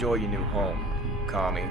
enjoy your new home, commie.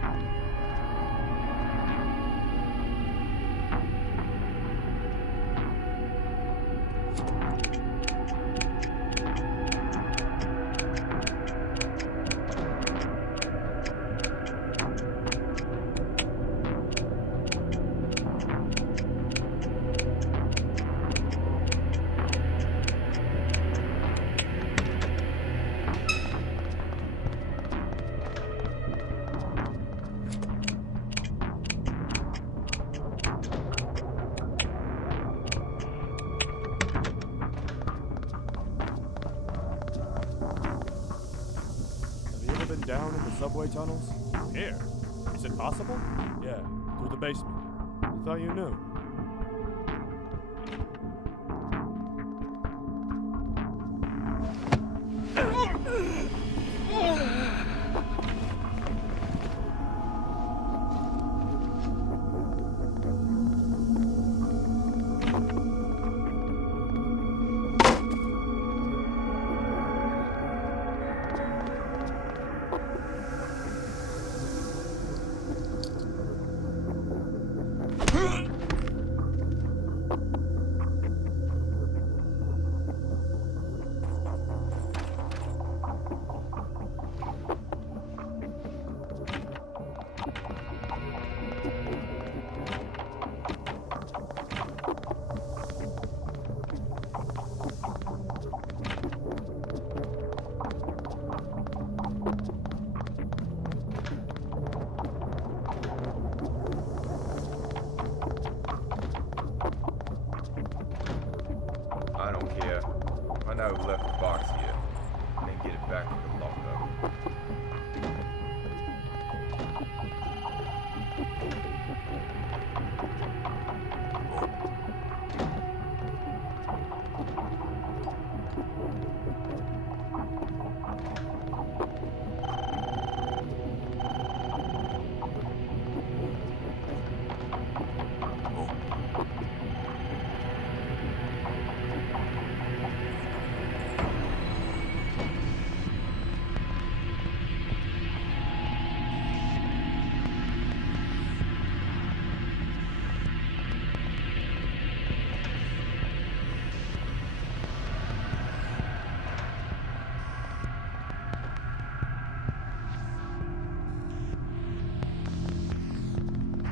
Down in the subway tunnels? Here? Is it possible? Yeah, through the basement. I thought you knew. I don't care. I know who left the box here. And then get it back in the lockup.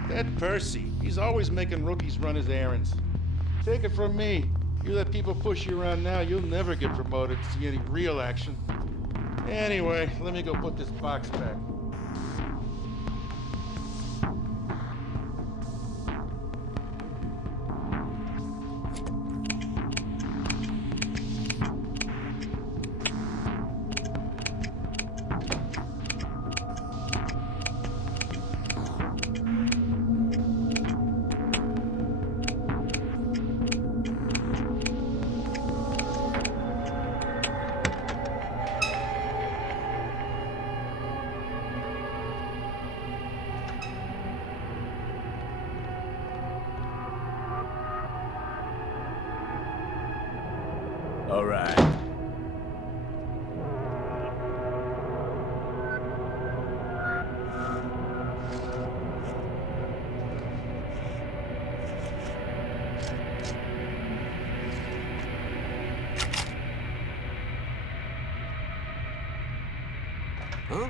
Ed Percy, he's always making rookies run his errands. Take it from me, you let people push you around now, you'll never get promoted to see any real action. Anyway, let me go put this box back. All right. Huh?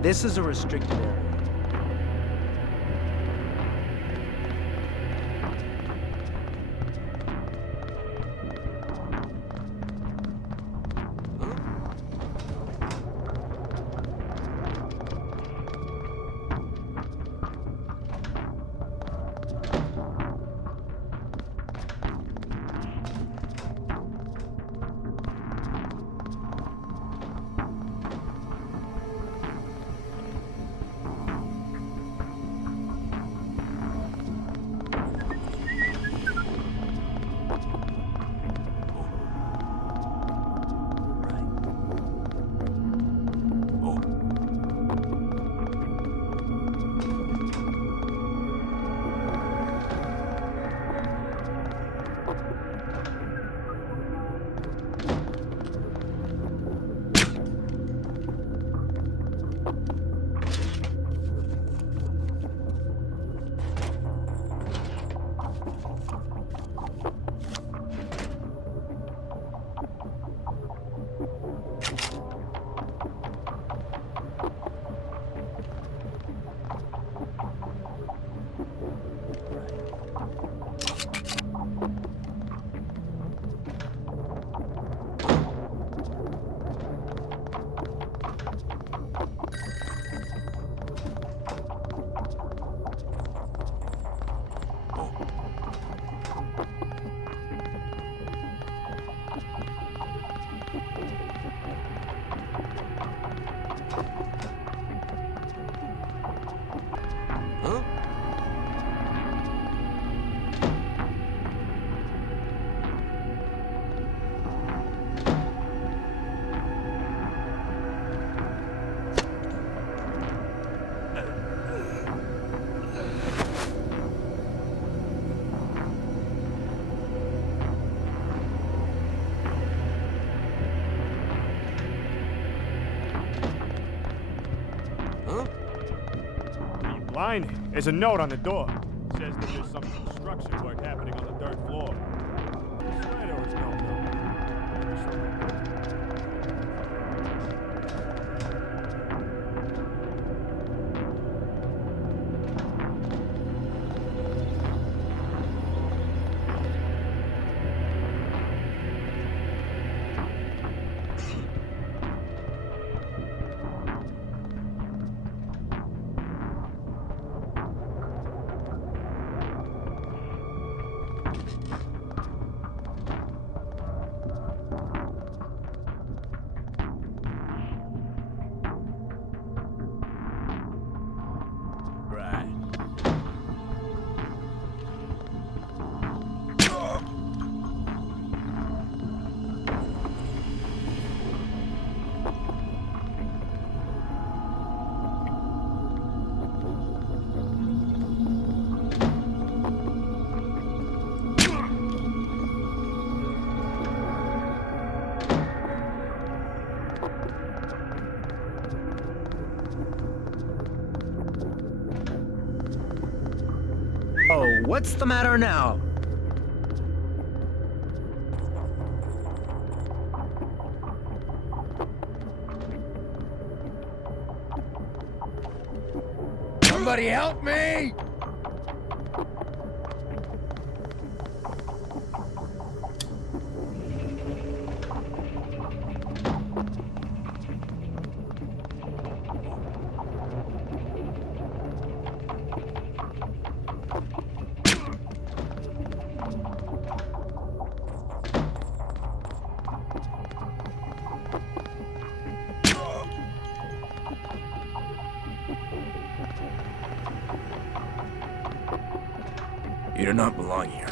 This is a restricted area. Alekhine, there's a note on the door. It says that there's some construction work happening on the 3rd floor. I swear there was no note. Oh, what's the matter now? Somebody help me! You do not belong here.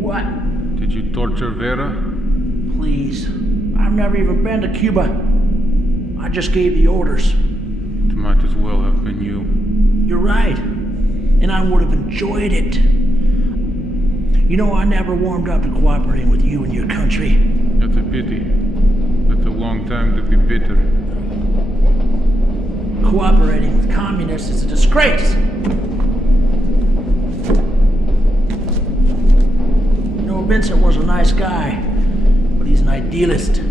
what? Did you torture Vera? Please. I've never even been to Cuba. I just gave the orders. It might as well have been you. You're right. And I would have enjoyed it. You know, I never warmed up to cooperating with you and your country. That's a pity. That's a long time to be bitter. Cooperating with communists is a disgrace. You know, Vincent was a nice guy, but he's an idealist.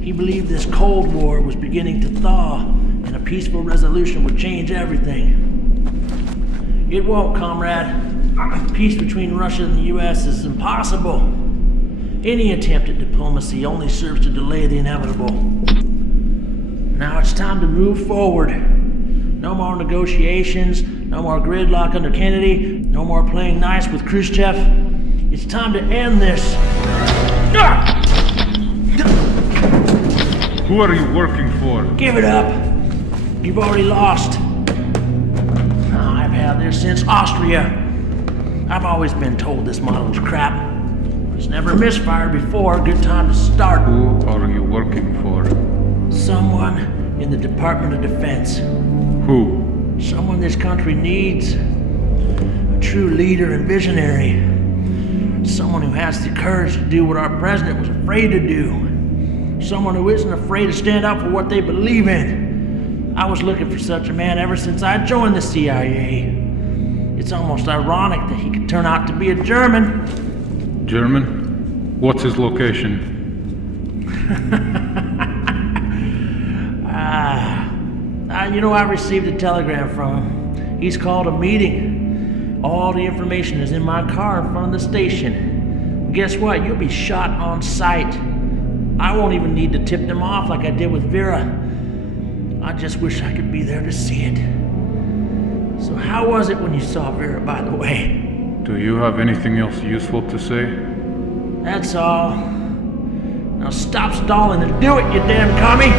He believed this Cold War was beginning to thaw, and a peaceful resolution would change everything. It won't, comrade. Peace between Russia and the US is impossible. Any attempt at diplomacy only serves to delay the inevitable. Now it's time to move forward. No more negotiations, no more gridlock under Kennedy, no more playing nice with Khrushchev. It's time to end this. Who are you working for? Give it up. You've already lost. I've had this since Austria. I've always been told this model was crap. It's never misfired before. Good time to start. Who are you working for? Someone in the Department of Defense. Who? Someone this country needs. A true leader and visionary. Someone who has the courage to do what our president was afraid to do. Someone who isn't afraid to stand up for what they believe in. I was looking for such a man ever since I joined the CIA. It's almost ironic that he could turn out to be a German. German? What's his location? You know, I received a telegram from him. He's called a meeting. All the information is in my car in front of the station. Guess what? You'll be shot on sight. I won't even need to tip them off like I did with Vera. I just wish I could be there to see it. So how was it when you saw Vera, by the way? Do you have anything else useful to say? That's all. Now stop stalling and do it, you damn commie!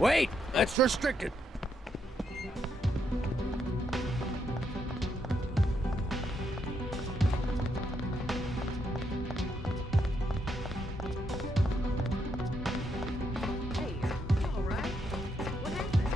Wait, that's restricted. Hey, you all right? What happened?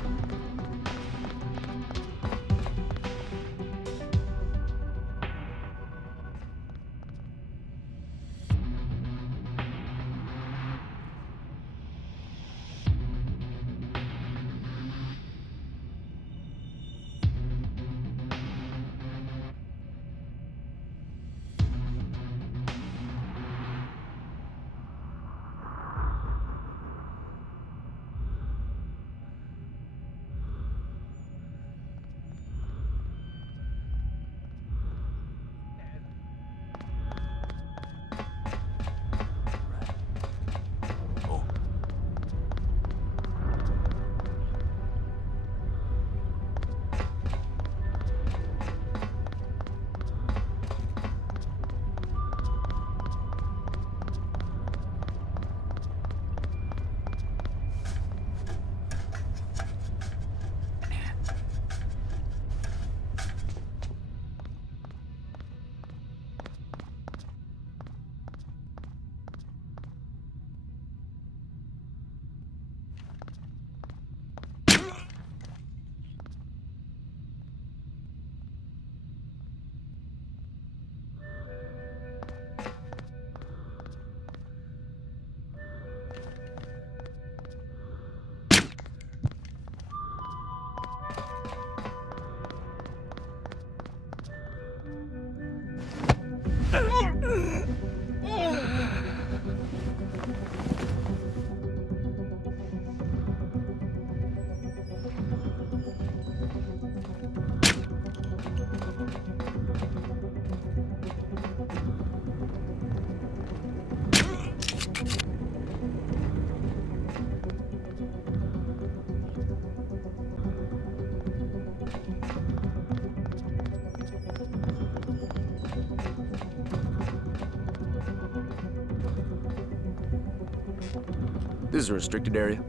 This is a restricted area.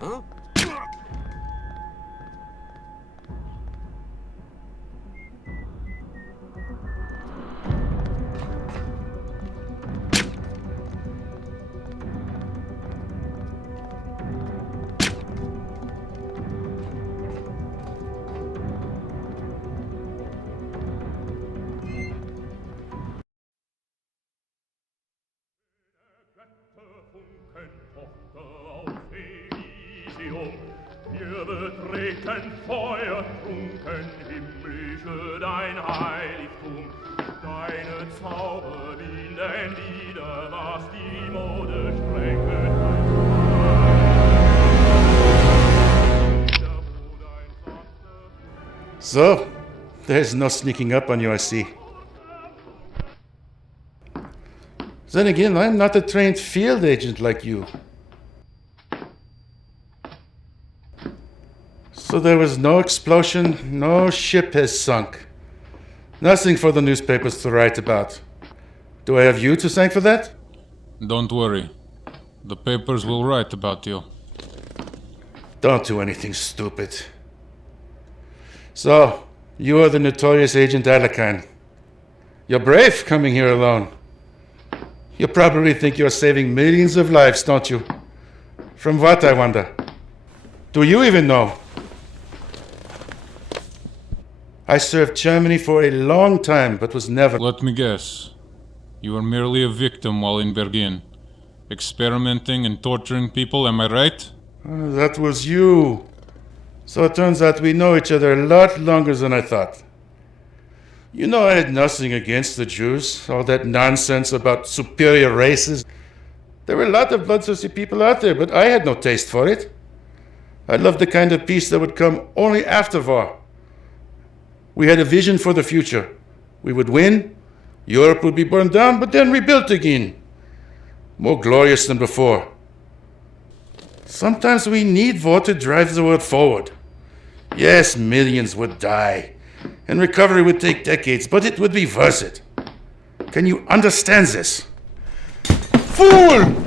Huh? Wir betreten feuertrunken himmlische dein Heiligtum. Deine Zauber binden wieder, was die Mode strengt. So, there's no sneaking up on you, I see. Then again, I'm not a trained field agent like you. So there was no explosion, no ship has sunk. Nothing for the newspapers to write about. Do I have you to thank for that? Don't worry. The papers will write about you. Don't do anything stupid. So, you are the notorious Agent Alekhine. You're brave coming here alone. You probably think you're saving millions of lives, don't you? From what, I wonder? Do you even know? I served Germany for a long time, but was never... Let me guess. You were merely a victim while in Berlin. Experimenting and torturing people, am I right? That was you. So it turns out we know each other a lot longer than I thought. You know I had nothing against the Jews, all that nonsense about superior races. There were a lot of bloodthirsty people out there, but I had no taste for it. I loved the kind of peace that would come only after war. We had a vision for the future. We would win, Europe will be burned down, but then rebuilt again. More glorious than before. Sometimes we need war to drive the world forward. Yes, millions would die, and recovery would take decades, but it would be worth it. Can you understand this? Fool!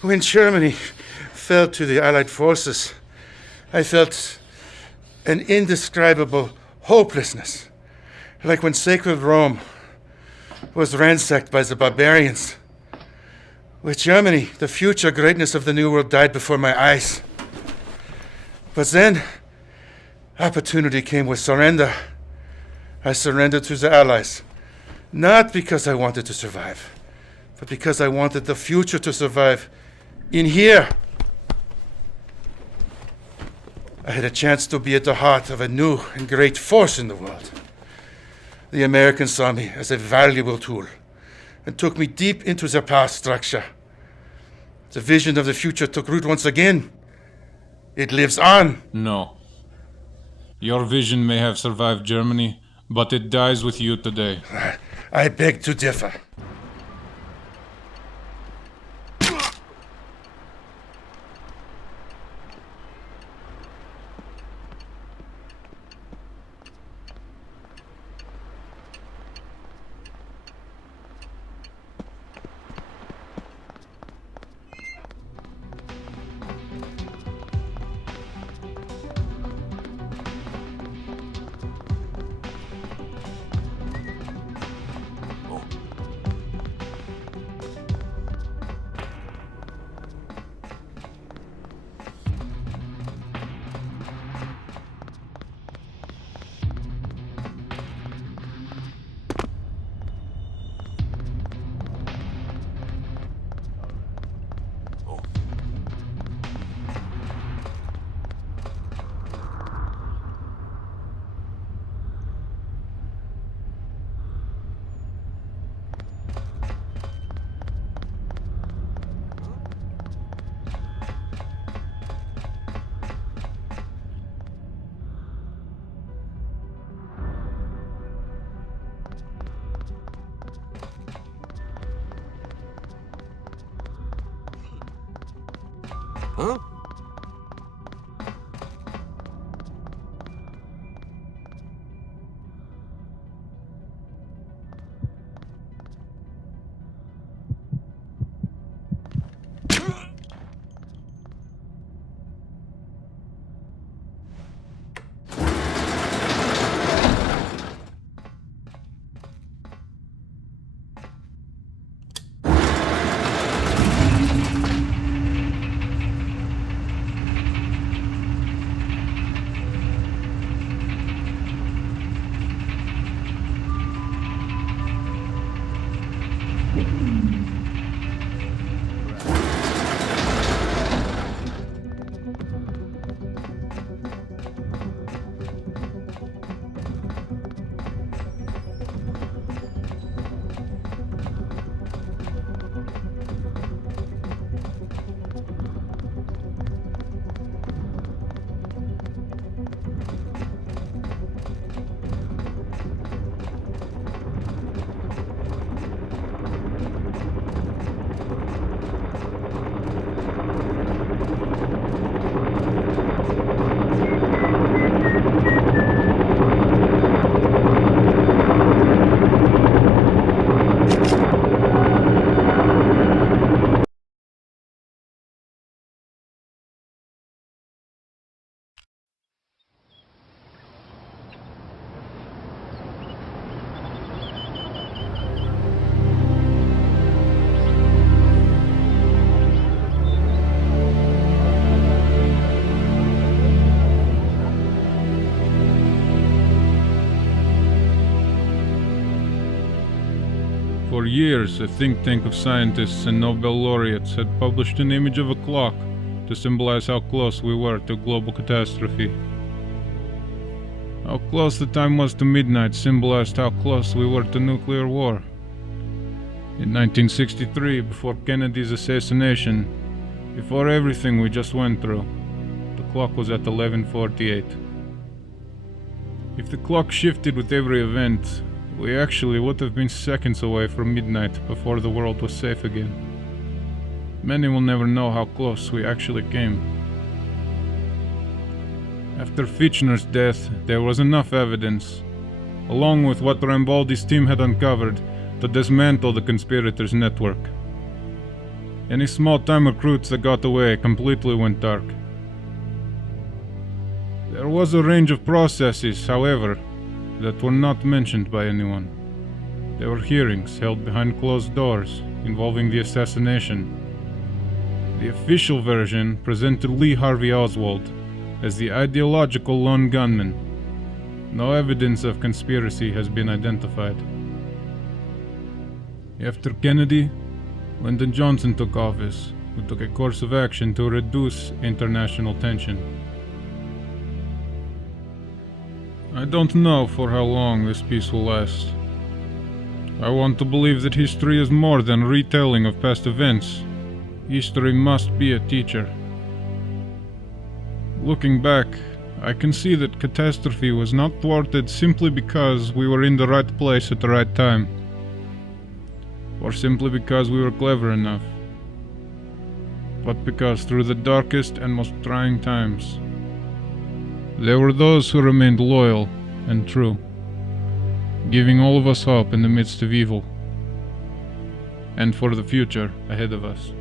When Germany fell to the Allied forces, I felt an indescribable hopelessness, like when sacred Rome was ransacked by the barbarians. With Germany, the future greatness of the New World died before my eyes. But then, opportunity came with surrender. I surrendered to the Allies, not because I wanted to survive, but because I wanted the future to survive in here. I had a chance to be at the heart of a new and great force in the world. The Americans saw me as a valuable tool and took me deep into their power structure. The vision of the future took root once again. It lives on. No. Your vision may have survived Germany, but it dies with you today. I beg to differ. Huh? For years, a think tank of scientists and Nobel laureates had published an image of a clock to symbolize how close we were to global catastrophe. How close the time was to midnight symbolized how close we were to nuclear war. In 1963, before Kennedy's assassination, before everything we just went through, the clock was at 11:48. If the clock shifted with every event, we actually would have been seconds away from midnight before the world was safe again. Many will never know how close we actually came. After Fitchner's death, there was enough evidence, along with what Rambaldi's team had uncovered, to dismantle the conspirators' network. Any small-time recruits that got away completely went dark. There was a range of processes, however, that were not mentioned by anyone. There were hearings held behind closed doors involving the assassination. The official version presented Lee Harvey Oswald as the ideological lone gunman. No evidence of conspiracy has been identified. After Kennedy, Lyndon Johnson took office, who took a course of action to reduce international tension. I don't know for how long this peace will last. I want to believe that history is more than retelling of past events. History must be a teacher. Looking back, I can see that catastrophe was not thwarted simply because we were in the right place at the right time, or simply because we were clever enough, but because through the darkest and most trying times, there were those who remained loyal and true, giving all of us hope in the midst of evil, and for the future ahead of us.